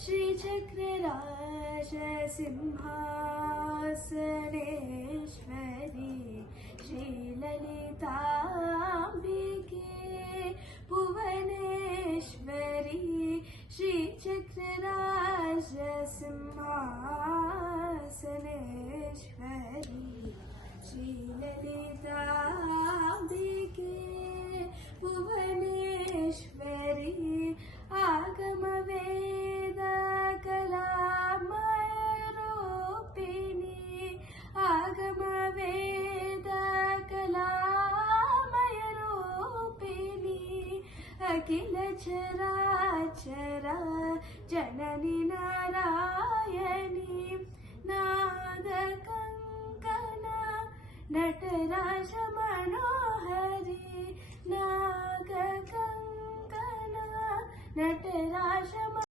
श्रीचक्रराज सिंहासनेश्वरी श्रीललिताम्बिके भुवनेश्वरी श्रीचक्रराज सिंहासनेश्वरी श्रीललिताम्बिके भुवनेश्वरी आगमवेद कलामयरूपिणी आगमवेद कलामयरूपिणी अखिल चराचर जननी नारायणी नादकङ्कण नटराज मनोहरी नागकङ्कण नटराज